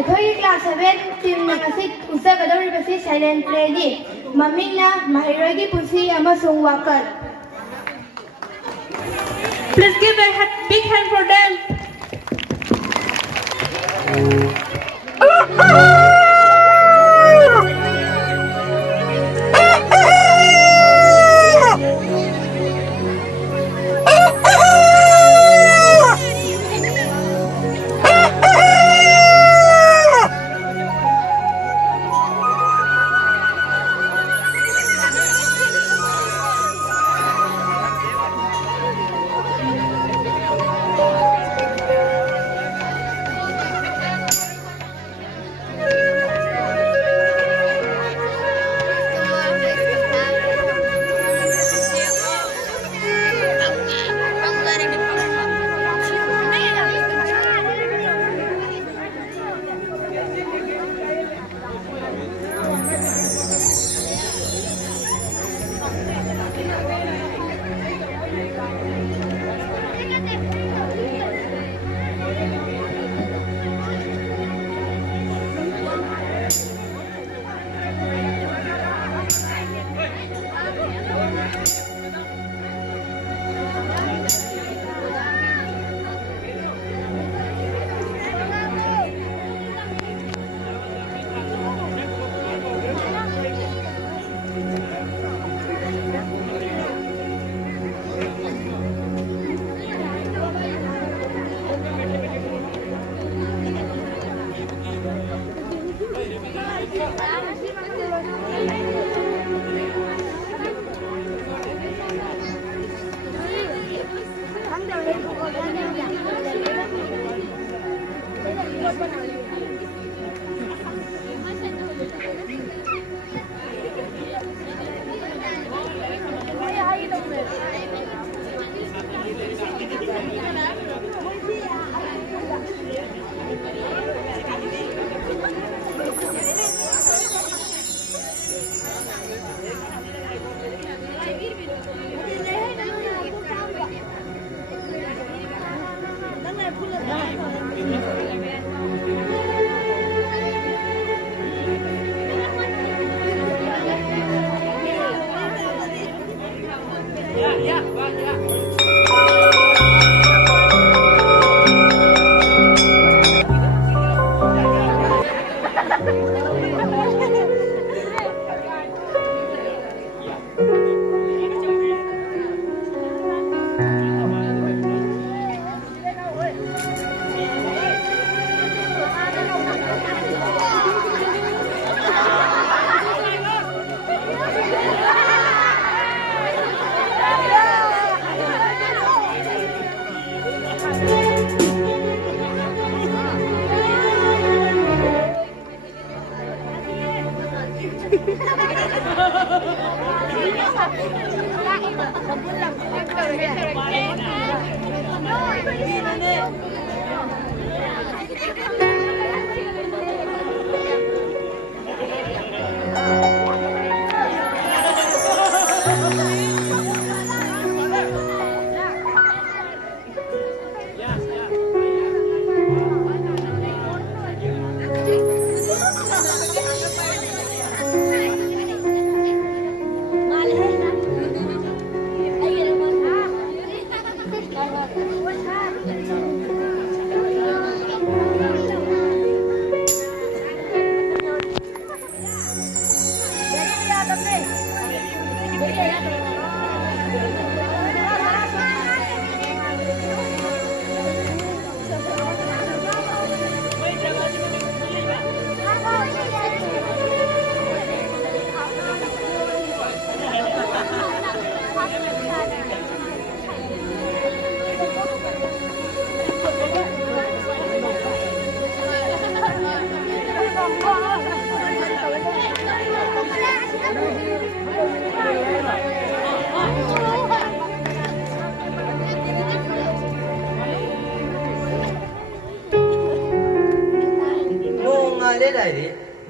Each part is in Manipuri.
ꯑꯩꯈꯣꯏꯒꯤ ꯀ꯭ꯂꯥꯁ 7 ꯇꯤꯝꯅ ꯉꯁꯤ ꯎꯠꯆꯒꯗꯧꯔꯤꯕꯁꯤ ꯁꯥꯏꯂꯦꯟ ꯄ꯭ꯂꯦꯅꯤ꯫ ꯃꯃꯤꯡꯅ ꯃꯍꯩꯔꯣꯏꯒꯤ ꯄꯨꯟꯁꯤ ꯑꯃꯁꯨꯡ ꯋꯥꯀꯠ꯫ Please give a big hand for them.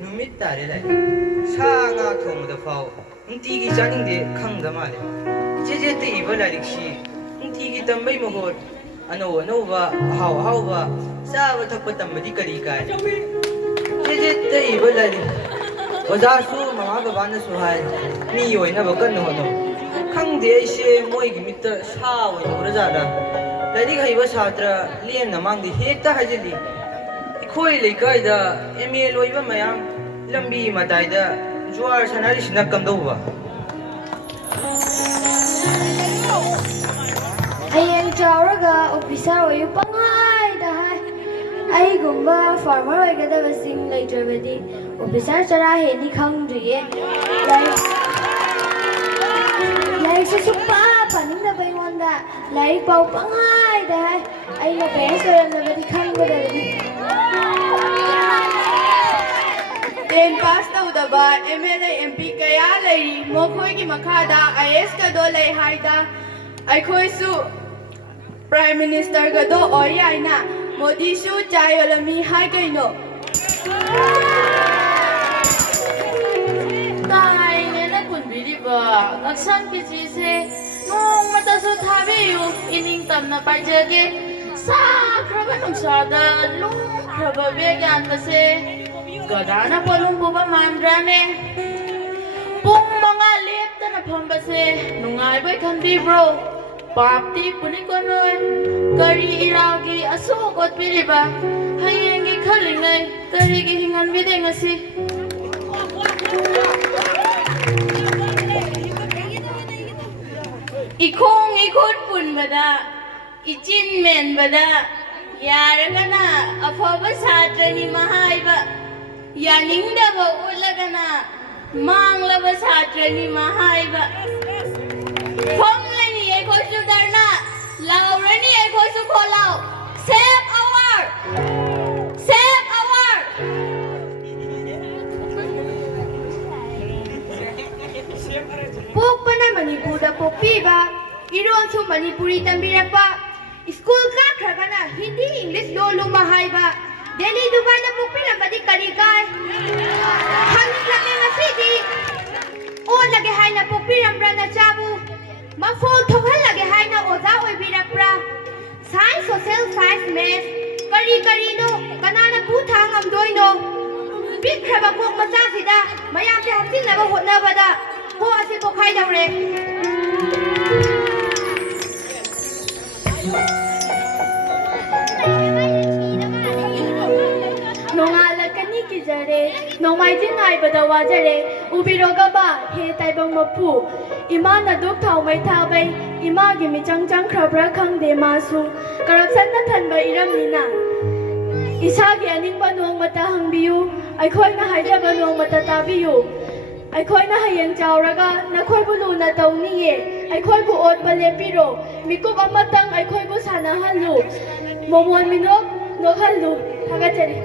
Numit tare lai sa nga thong da fao nti gi janing de khang da male je te iba lai shi nti gi tambai mo hor ano ba haw ba sa ba thak pa tam di kari kai ꯇ ꯏꯕ ꯂꯥꯏꯔꯤꯛ ꯑꯣꯖꯥꯁꯨ ꯃꯃꯥ ꯕꯕꯥꯅꯁꯨ ꯍꯥꯏ ꯃꯤ ꯑꯣꯏꯅꯕ ꯀꯟꯅ ꯍꯣꯠꯅꯧ ꯈꯪꯗꯦ ꯑꯩꯁꯦ ꯃꯣꯏꯒꯤ ꯃꯤꯠꯇ ꯁꯥ ꯑꯣꯏꯅ ꯎꯔꯖꯥꯠꯂ ꯂꯥꯏꯔꯤꯛ ꯍꯩꯕ ꯁꯥꯇ꯭ꯔ ꯂꯦꯝꯅ ꯃꯥꯡꯗꯦ ꯍꯦꯛꯇ ꯍꯥꯏꯖꯤꯜꯂꯤ ꯑꯩꯈꯣꯏ ꯂꯩꯀꯥꯏꯗ MA ꯂꯣꯏꯕ ꯃꯌꯥꯝ ꯂꯝꯕꯤ ꯃꯇꯥꯏꯗ ꯖꯨꯋꯥꯔ ꯁꯥꯟꯅꯔꯤꯁꯤꯅ ꯀꯝꯗꯧꯕ ꯍꯌꯦꯡ ꯆꯥꯎꯔꯒ ꯑꯣꯐꯤꯁꯥꯔ ꯑꯣꯏꯌꯨ ꯄꯪꯍꯥꯏꯗ ꯍꯥꯏ ꯑꯩꯒꯨꯝꯕ ꯐꯥꯔꯃꯔ ꯑꯣꯏꯒꯗꯕꯁꯤꯡ ꯂꯩꯇ꯭ꯔꯕꯗꯤ ꯑꯣꯐꯤꯁꯥꯔ ꯆꯔꯥ ꯍꯦꯟꯅꯤ ꯈꯪꯗ꯭ꯔꯤꯌꯦ ꯂꯥꯏꯔꯤꯛꯁꯦ ꯁꯨꯡꯄꯥ ꯄꯥꯅꯤꯡꯗꯕ ꯑꯩꯉꯣꯟꯗ ꯂꯥꯏꯔꯤꯛ ꯄꯥꯎ ꯄꯪꯍꯥꯏꯗ ꯍꯥꯏ ꯑꯩꯅ ꯄꯦꯔꯦꯟꯁ ꯑꯣꯏꯔꯝꯗꯕꯗꯤ ꯈꯪꯒꯗꯕꯅꯤ 10 pass ꯇꯧꯗꯕ MLA MP ꯀꯌꯥ ꯂꯩꯔꯤ ꯃꯈꯣꯏꯒꯤ ꯃꯈꯥꯗ IAS ꯀꯗꯣ ꯂꯩ ꯍꯥꯏꯗ ꯑꯩꯈꯣꯏꯁꯨ ꯄ꯭ꯔꯥꯏꯝ ꯃꯤꯅꯤꯁꯇꯔꯒꯗꯣ ꯑꯣꯏ ꯌꯥꯏꯅ ꯃꯣꯗꯤꯁꯨ ꯆꯥ ꯌꯣꯜꯂꯝꯃꯤ ꯍꯥꯏ ꯀꯩꯅꯣ ꯇꯥꯏꯅꯦꯅ ꯀꯨꯟꯕꯤꯔꯤꯕ ꯉꯛꯁꯪ ꯀꯦꯖꯤꯁꯦ ꯅꯣꯡꯃꯇꯁꯨ ꯊꯥꯕꯤꯌꯨ ꯏꯅꯤꯡ ꯇꯝꯅ ꯄꯥꯏꯖꯒꯦ ꯁꯥꯈ꯭ꯔꯕ ꯅꯨꯡꯁꯥꯗ ꯂꯨꯝꯈ꯭ꯔꯕ ꯕꯦꯛ ꯌꯥꯟꯕꯁꯦ ꯒꯗꯥꯅ ꯄꯣꯠꯂꯨꯝ ꯄꯨꯕ ꯃꯥꯟꯗ꯭ꯔꯥꯅꯦ ꯄꯨꯡ 5 ꯂꯦꯞꯇꯅ ꯐꯝꯕꯁꯦ ꯅꯨꯡꯉꯥꯏꯕꯣꯏ ꯈꯟꯕꯤꯕ꯭ꯔꯣ ꯄꯥꯞꯇꯤ ꯄꯨꯅꯤꯀꯣꯅꯣꯏ ꯀꯔꯤ ꯏꯔꯥꯒꯤ ꯑꯁꯣꯛ ꯑꯣꯠꯄꯤꯔꯤꯕ ꯍꯌꯦꯡꯒꯤ ꯈꯜꯂꯤꯉꯩ ꯀꯔꯤꯒꯤ ꯍꯤꯡꯍꯟꯕꯤꯗꯦ ꯉꯁꯤ 이콩 이곳 분보다 이찐 맨보다 야르가나 아파버 사트라니 마하이바 야닝다바 올라가나 망라바 사트라니 마하이바 폼라니 에코수 다르나 라우라니 에코수 콜라우 Save our Save our ꯄꯣꯛꯄꯅ ꯃꯅꯤꯄꯨꯔꯗ ꯄꯣꯛꯄꯤꯕ ꯏꯔꯣꯟꯁꯨ ꯃꯅꯤꯄꯨꯔꯤ ꯇꯝꯕꯤꯔꯛꯄ ꯁ꯭ꯀꯨꯜ ꯀꯥꯈ꯭ꯔꯒꯅ ꯍꯤꯟꯗꯤ ꯏꯪꯂꯤꯁ ꯂꯣꯜꯂꯨꯝꯕ ꯍꯥꯏꯕ ꯗꯦꯜꯂꯤ ꯗꯨꯕꯥꯏꯗ ꯄꯣꯛꯄꯤꯔꯝꯕꯗꯤ ꯀꯔꯤ ꯀꯥꯏ ꯍꯪꯅꯤꯡꯂꯛꯂꯦ ꯉꯁꯤꯗꯤ ꯑꯣꯜꯂꯒꯦ ꯍꯥꯏꯅ ꯄꯣꯛꯄꯤꯔꯝꯕ꯭ꯔꯥ ꯅꯆꯥꯕꯨ ꯃꯐꯣꯜ ꯊꯣꯛꯍꯜꯂꯒꯦ ꯍꯥꯏꯅ ꯑꯣꯖꯥ ꯑꯣꯏꯕꯤꯔꯛꯄ꯭ꯔꯥ ꯁꯥꯏꯟꯁ ꯁꯣꯁꯤꯌꯦꯜ ꯁꯥꯏꯟꯁ ꯃꯦꯊꯁ ꯀꯔꯤ ꯀꯔꯤꯅꯣ ꯀꯅꯥꯅ ꯄꯨ ꯊꯥꯡꯉꯝꯗꯣꯏꯅꯣ ꯄꯤꯛꯈ꯭ꯔꯕ ꯀꯣꯛ ꯃꯆꯥꯁꯤꯗ ꯃꯌꯥꯝꯁꯦ ꯍꯥꯞꯆꯤꯟꯅꯕ ꯍꯣꯠꯅꯕꯗ ꯀꯣꯛ ꯑꯁꯤ ꯄꯣꯛꯈꯥꯏꯗꯧꯔꯦ ꯅꯣꯡꯉꯥꯜꯂꯛꯀꯅꯤ ꯀꯤꯖꯔꯦ ꯅꯣꯡꯃꯥꯏꯖꯤꯡ ꯉꯥꯏꯕꯗ ꯋꯥꯖꯔꯦ ꯎꯕꯤꯔꯣꯒꯕ ꯍꯦ ꯇꯥꯏꯕꯪ ꯃꯄꯨ ꯏꯃꯥꯅ ꯗꯨꯛ ꯊꯥꯎ ꯃꯩ ꯊꯥꯕꯩ ꯏꯃꯥꯒꯤ ꯃꯤꯆꯪ ꯆꯪꯈ꯭ꯔꯕ꯭ꯔꯥ ꯈꯪꯗꯦ ꯃꯥꯁꯨ ꯀꯔꯞꯁꯟꯅ ꯊꯟꯕ ꯏꯔꯝꯅꯤꯅ ꯏꯁꯥꯒꯤ ꯑꯅꯤꯡꯕ ꯅꯣꯡꯃꯇ ꯍꯪꯕꯤꯌꯨ ꯑꯩꯈꯣꯏꯅ ꯍꯥꯏꯖꯕ ꯅꯣꯡꯃꯇ ꯇꯥꯕꯤꯌꯨ ꯑꯩꯈꯣꯏꯅ ꯍꯌꯦꯡ ꯆꯥꯎꯔꯒ ꯅꯈꯣꯏꯕꯨ ꯂꯨꯅ ꯇꯧꯅꯤꯌꯦ ꯑꯩꯈꯣꯏꯕꯨ ꯑꯣꯠꯄ ꯂꯦꯞꯄꯤꯔꯣ ꯃꯤꯀꯨꯞ ꯑꯃꯇꯪ ꯑꯩꯈꯣꯏꯕꯨ ꯁꯥꯟꯅꯍꯜꯂꯨ ꯃꯣꯃꯣꯟ ꯃꯤꯅꯣꯛ ꯅꯣꯛꯍꯜꯂꯨ ꯊꯥꯒꯠꯆꯔꯤ